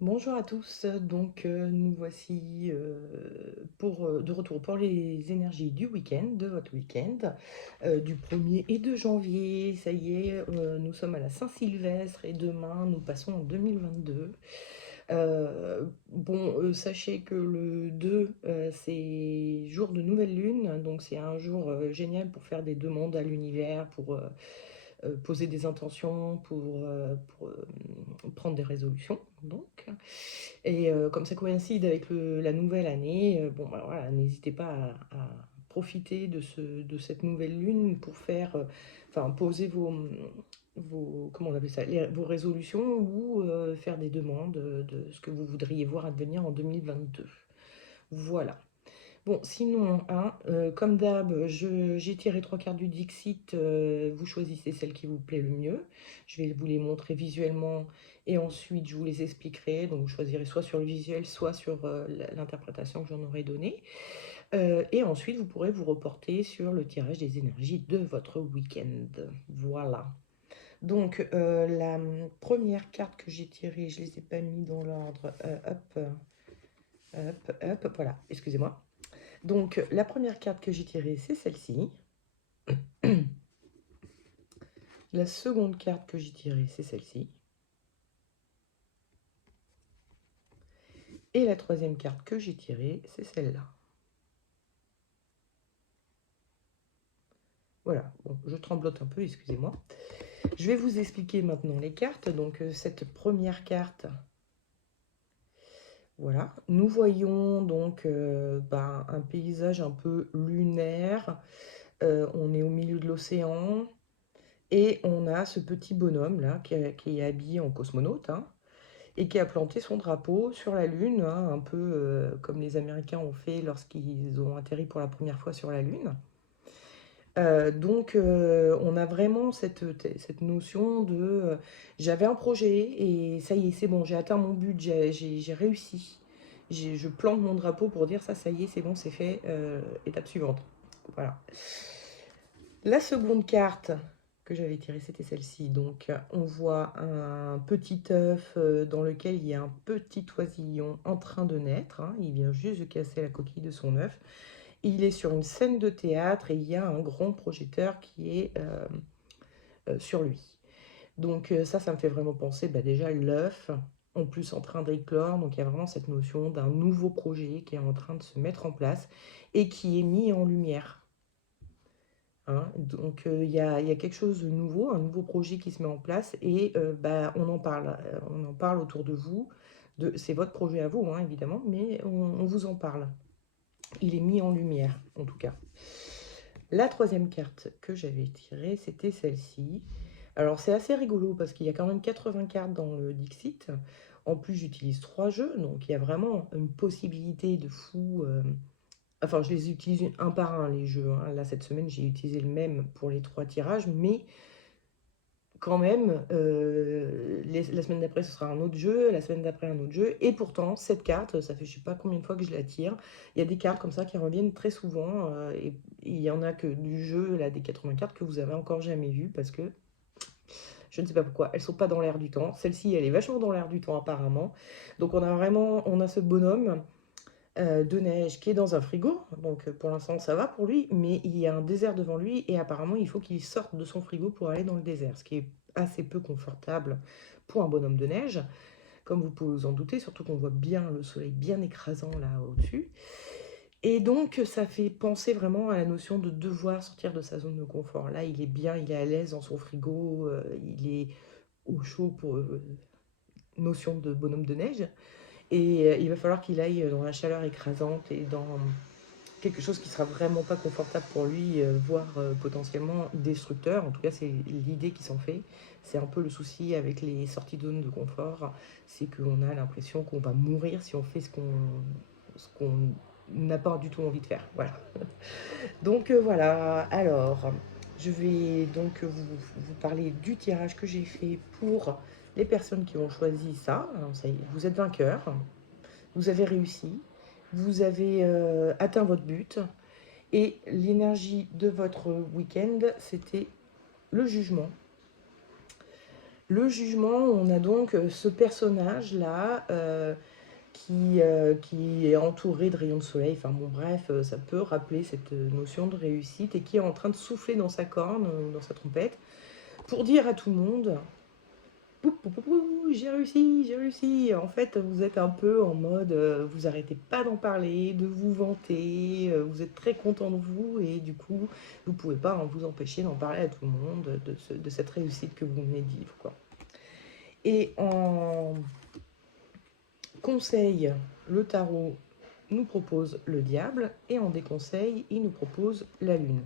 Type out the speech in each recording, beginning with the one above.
Bonjour à tous, donc nous voici de retour pour les énergies du week-end, de votre week-end, du 1er et 2 janvier. Ça y est, nous sommes à la Saint-Sylvestre et demain nous passons en 2022. Bon, sachez que le 2, c'est jour de nouvelle lune, donc c'est un jour génial pour faire des demandes à l'univers, pour poser des intentions, pour prendre des résolutions, donc. Et comme ça coïncide avec la nouvelle année, bon, bah, voilà, n'hésitez pas à profiter de cette nouvelle lune pour faire, enfin, poser comment on appelle ça, vos résolutions ou faire des demandes de ce que vous voudriez voir advenir en 2022. Voilà. Bon, sinon, hein, comme d'hab, j'ai tiré 3 cartes du Dixit, vous choisissez celle qui vous plaît le mieux. Je vais vous les montrer visuellement et ensuite je vous les expliquerai. Donc vous choisirez soit sur le visuel, soit sur l'interprétation que j'en aurai donnée. Et ensuite, vous pourrez vous reporter sur le tirage des énergies de votre week-end. Voilà. Donc, la première carte que j'ai tirée, je ne les ai pas mis dans l'ordre. Voilà, excusez-moi. Donc, la première carte que j'ai tirée, c'est celle-ci. La seconde carte que j'ai tirée, c'est celle-ci. Et la troisième carte que j'ai tirée, c'est celle-là. Voilà, bon, je tremblote un peu, excusez-moi. Je vais vous expliquer maintenant les cartes. Donc, cette première carte, voilà. Nous voyons donc un paysage un peu lunaire. On est au milieu de l'océan. Et on a ce petit bonhomme là qui est habillé en cosmonaute, hein, et qui a planté son drapeau sur la Lune, hein, un peu comme les Américains ont fait lorsqu'ils ont atterri pour la première fois sur la Lune. Donc on a vraiment cette notion de j'avais un projet et ça y est, c'est bon, j'ai atteint mon but, j'ai réussi. Je plante mon drapeau pour dire ça y est, c'est bon, c'est fait, étape suivante. Voilà. La seconde carte que j'avais tirée, c'était celle-ci. Donc, on voit un petit œuf dans lequel il y a un petit oisillon en train de naître, hein. Il vient juste de casser la coquille de son œuf. Il est sur une scène de théâtre et il y a un grand projecteur qui est sur lui. Donc, ça me fait vraiment penser déjà l'œuf, en plus en train d'éclore. Donc, il y a vraiment cette notion d'un nouveau projet qui est en train de se mettre en place et qui est mis en lumière. Hein. Donc il y a quelque chose de nouveau, un nouveau projet qui se met en place et on en parle autour de vous. C'est votre projet à vous, hein, évidemment, mais on vous en parle. Il est mis en lumière, en tout cas. La troisième carte que j'avais tirée, c'était celle-ci. Alors c'est assez rigolo parce qu'il y a quand même 80 cartes dans le Dixit. En plus, j'utilise 3 jeux, donc il y a vraiment une possibilité de fou. Enfin, je les utilise un par un, les jeux, hein. Là, cette semaine, j'ai utilisé le même pour les 3 tirages, mais quand même, la semaine d'après, ce sera un autre jeu, la semaine d'après, un autre jeu. Et pourtant, cette carte, ça fait je sais pas combien de fois que je la tire. Il y a des cartes comme ça qui reviennent très souvent, et il y en a que du jeu, là, des 80 cartes, que vous avez encore jamais vues, parce que je ne sais pas pourquoi, elles sont pas dans l'air du temps. Celle-ci, elle est vachement dans l'air du temps, apparemment. Donc, on a ce bonhomme de neige qui est dans un frigo. Donc pour l'instant ça va pour lui, mais il y a un désert devant lui et apparemment il faut qu'il sorte de son frigo pour aller dans le désert, ce qui est assez peu confortable pour un bonhomme de neige, comme vous pouvez vous en douter, surtout qu'on voit bien le soleil bien écrasant là au-dessus. Et donc ça fait penser vraiment à la notion de devoir sortir de sa zone de confort. Là il est bien, il est à l'aise dans son frigo, il est au chaud pour notion de bonhomme de neige. Et il va falloir qu'il aille dans la chaleur écrasante et dans quelque chose qui sera vraiment pas confortable pour lui, voire potentiellement destructeur. En tout cas, c'est l'idée qui s'en fait. C'est un peu le souci avec les sorties de zone de confort, c'est qu'on a l'impression qu'on va mourir si on fait ce qu'on n'a pas du tout envie de faire. Voilà. Donc voilà, alors je vais donc vous parler du tirage que j'ai fait pour les personnes qui ont choisi ça. Alors, ça y est, vous êtes vainqueur, vous avez réussi, vous avez atteint votre but. Et l'énergie de votre week-end, c'était le jugement. Le jugement, on a donc ce personnage-là qui est entouré de rayons de soleil. Enfin bon, bref, ça peut rappeler cette notion de réussite et qui est en train de souffler dans sa corne, dans sa trompette, pour dire à tout le monde: Pou, pou, pou, pou, j'ai réussi, j'ai réussi. En fait, vous êtes un peu en mode, vous arrêtez pas d'en parler, de vous vanter, vous êtes très content de vous et du coup, vous pouvez pas vous empêcher d'en parler à tout le monde de cette réussite que vous venez de vivre, quoi. Et en conseil, le tarot nous propose le diable et en déconseil, il nous propose la lune.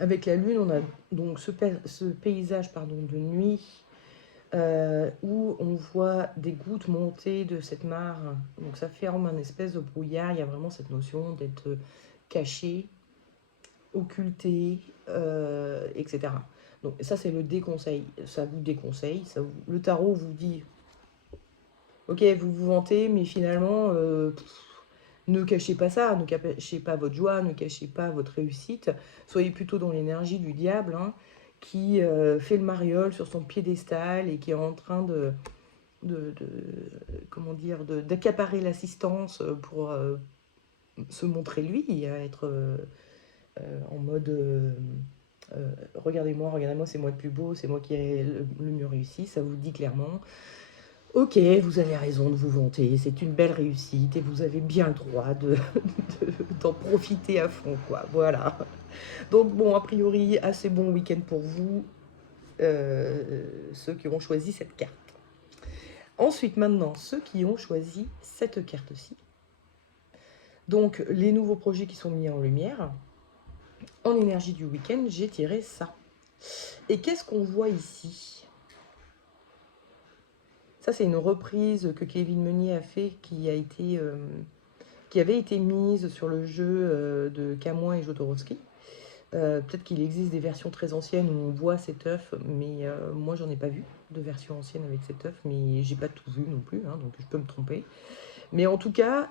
Avec la lune, on a donc ce paysage de nuit où on voit des gouttes monter de cette mare. Donc ça forme un espèce de brouillard. Il y a vraiment cette notion d'être caché, occulté, etc. Donc ça, c'est le déconseil. Ça vous déconseille. Le tarot vous dit, ok, vous vous vantez, mais finalement, ne cachez pas ça, ne cachez pas votre joie, ne cachez pas votre réussite. Soyez plutôt dans l'énergie du diable, hein, qui fait le mariole sur son piédestal et qui est en train comment dire, d'accaparer l'assistance pour se montrer lui, à être en mode regardez-moi, regardez-moi, c'est moi le plus beau, c'est moi qui ai le mieux réussi. Ça vous dit clairement: ok, vous avez raison de vous vanter, c'est une belle réussite et vous avez bien le droit d'en profiter à fond, quoi. Voilà. Donc bon, a priori, assez bon week-end pour vous, ceux qui ont choisi cette carte. Ensuite, maintenant, ceux qui ont choisi cette carte-ci. Donc, les nouveaux projets qui sont mis en lumière. En énergie du week-end, j'ai tiré ça. Et qu'est-ce qu'on voit ici? Ça, c'est une reprise que Kevin Meunier a fait, qui avait été mise sur le jeu de Camoin et Jodorowsky. Peut-être qu'il existe des versions très anciennes où on voit cet œuf, mais moi j'en ai pas vu de version ancienne avec cet œuf, mais j'ai pas tout vu non plus, hein, donc je peux me tromper. Mais en tout cas,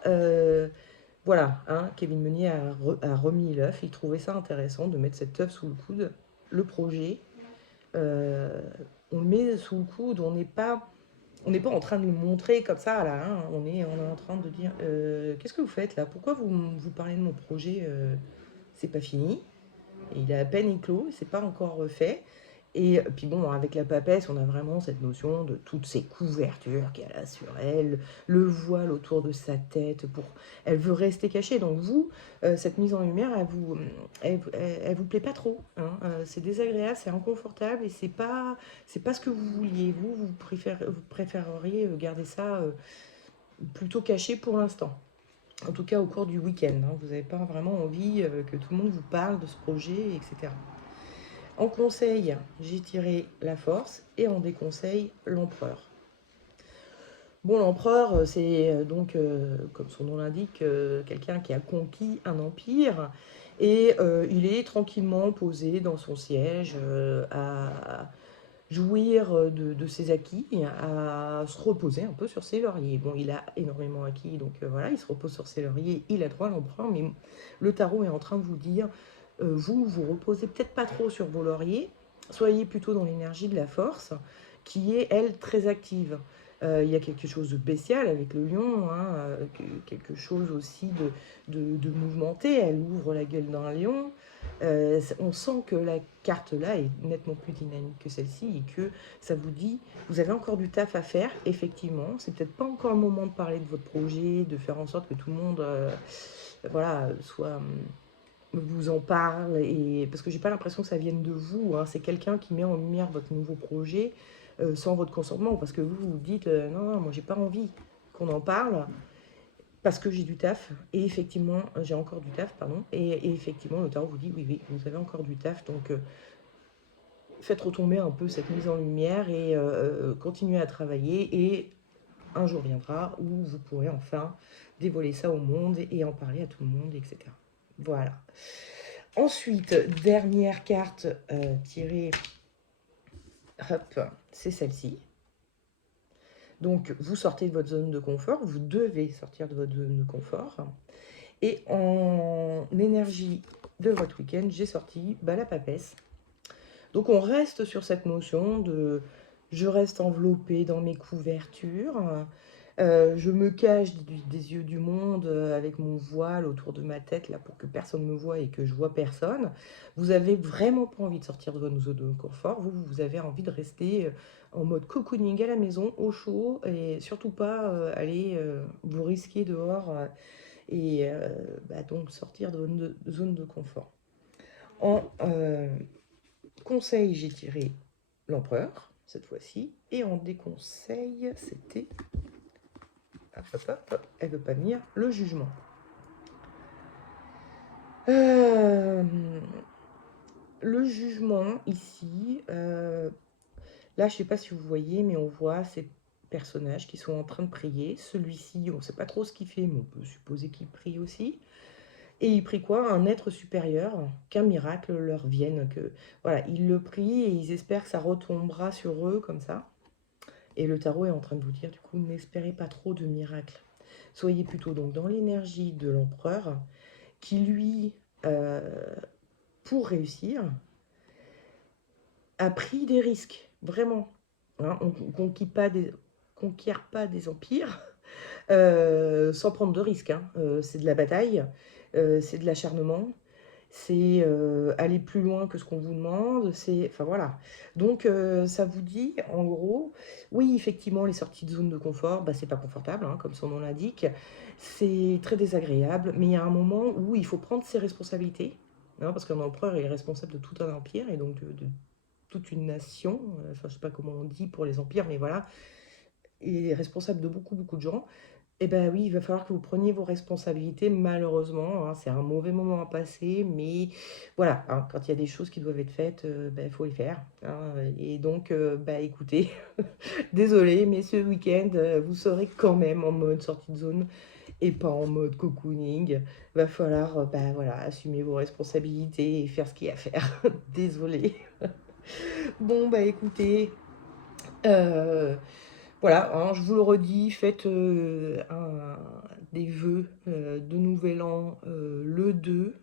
voilà, hein, Kevin Meunier a remis l'œuf, il trouvait ça intéressant de mettre cet œuf sous le coude. Le projet, on le met sous le coude, on n'est pas en train de le montrer comme ça, là, hein, on est en train de dire qu'est-ce que vous faites là? Pourquoi vous parlez de mon projet? C'est pas fini. Et il est à peine éclos, c'est pas encore fait. Et puis bon, avec la papesse, on a vraiment cette notion de toutes ces couvertures qu'elle a sur elle, le voile autour de sa tête, elle veut rester cachée. Donc vous, cette mise en lumière, elle vous plaît pas trop, hein. C'est désagréable, c'est inconfortable et c'est pas ce que vous vouliez. Vous préféreriez garder ça plutôt caché pour l'instant. En tout cas au cours du week-end, hein. Vous n'avez pas vraiment envie que tout le monde vous parle de ce projet, etc. En conseil, j'ai tiré la force et en déconseil, l'empereur. Bon, l'empereur, c'est donc, comme son nom l'indique, quelqu'un qui a conquis un empire et il est tranquillement posé dans son siège à jouir de ses acquis, à se reposer un peu sur ses lauriers. Bon, il a énormément acquis, donc voilà, il se repose sur ses lauriers, il a droit à l'empereur, mais le tarot est en train de vous dire, vous reposez peut-être pas trop sur vos lauriers, soyez plutôt dans l'énergie de la force, qui est, elle, très active. Il y a quelque chose de bestial avec le lion, hein, quelque chose aussi de mouvementé, elle ouvre la gueule d'un lion. On sent que la carte là est nettement plus dynamique que celle-ci et que ça vous dit, vous avez encore du taf à faire, effectivement. C'est peut-être pas encore le moment de parler de votre projet, de faire en sorte que tout le monde voilà, vous en parle. Parce que j'ai pas l'impression que ça vienne de vous, hein. C'est quelqu'un qui met en lumière votre nouveau projet sans votre consentement, parce que vous dites non, non, moi j'ai pas envie qu'on en parle parce que j'ai du taf, et effectivement, j'ai encore du taf, pardon, et effectivement, le tarot vous dit, oui, oui, vous avez encore du taf, donc faites retomber un peu cette mise en lumière et continuez à travailler, et un jour viendra où vous pourrez enfin dévoiler ça au monde et en parler à tout le monde, etc. Voilà. Ensuite, dernière carte tirée, hop, c'est celle-ci. Donc, vous sortez de votre zone de confort, vous devez sortir de votre zone de confort. Et en énergie de votre week-end, j'ai sorti la papesse. Donc on reste sur cette notion de je reste enveloppée dans mes couvertures, je me cache des yeux du monde avec mon voile autour de ma tête là pour que personne ne me voie et que je vois personne. Vous avez vraiment pas envie de sortir de votre zone de confort, vous avez envie de rester en mode cocooning à la maison, au chaud, et surtout pas aller vous risquer dehors et donc sortir de votre zone de confort. En conseil, j'ai tiré l'empereur cette fois-ci, et en déconseil, c'était elle veut pas venir, le jugement. Le jugement ici, là je sais pas si vous voyez, mais on voit ces personnages qui sont en train de prier. Celui-ci, on ne sait pas trop ce qu'il fait, mais on peut supposer qu'il prie aussi. Et il prie quoi? Un être supérieur, qu'un miracle leur vienne, que voilà, ils le prient et ils espèrent que ça retombera sur eux comme ça. Et le tarot est en train de vous dire, du coup, n'espérez pas trop de miracles. Soyez plutôt donc dans l'énergie de l'empereur, qui lui, euh, pour réussir, a pris des risques, vraiment. Hein, on ne conquiert pas des empires sans prendre de risques. Hein. C'est de la bataille, c'est de l'acharnement, c'est aller plus loin que ce qu'on vous demande, c'est... Enfin voilà. Donc ça vous dit, en gros, oui, effectivement, les sorties de zone de confort, bah, c'est pas confortable, hein, comme son nom l'indique, c'est très désagréable, mais il y a un moment où il faut prendre ses responsabilités, hein, parce qu'un empereur est responsable de tout un empire, et donc de toute une nation, enfin je sais pas comment on dit pour les empires, mais voilà, il est responsable de beaucoup, beaucoup de gens. Eh ben oui, il va falloir que vous preniez vos responsabilités, malheureusement, hein, c'est un mauvais moment à passer, mais voilà, hein, quand il y a des choses qui doivent être faites, il faut les faire. Hein, et donc, écoutez, désolé, mais ce week-end, vous serez quand même en mode sortie de zone et pas en mode cocooning. Va falloir, voilà, assumer vos responsabilités et faire ce qu'il y a à faire. Désolé. Bon, écoutez, euh, voilà, hein, je vous le redis, faites des vœux de nouvel an le 2,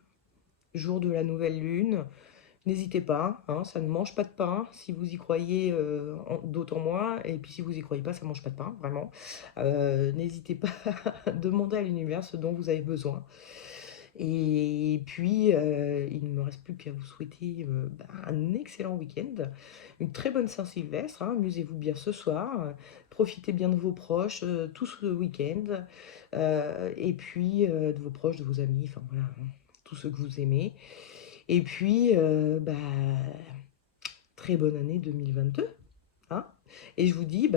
jour de la nouvelle lune. N'hésitez pas, hein, ça ne mange pas de pain. Si vous y croyez, d'autant moins. Et puis si vous y croyez pas, ça ne mange pas de pain, vraiment. N'hésitez pas à demander à l'univers ce dont vous avez besoin. Et puis, il ne me reste plus qu'à vous souhaiter un excellent week-end, une très bonne Saint-Sylvestre, hein, amusez-vous bien ce soir, profitez bien de vos proches tout ce week-end, et puis de vos proches, de vos amis, enfin voilà, hein, tous ceux que vous aimez. Et puis, très bonne année 2022. Hein, et je vous dis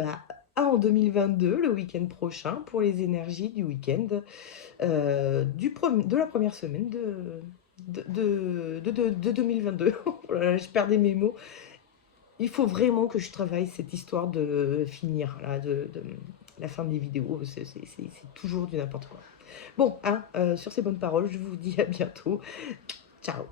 en 2022, le week-end prochain, pour les énergies du week-end de la première semaine de 2022. Voilà, je perdais mes mots. Il faut vraiment que je travaille cette histoire de finir, là, de la fin des vidéos. C'est toujours du n'importe quoi. Bon, hein, sur ces bonnes paroles, je vous dis à bientôt. Ciao.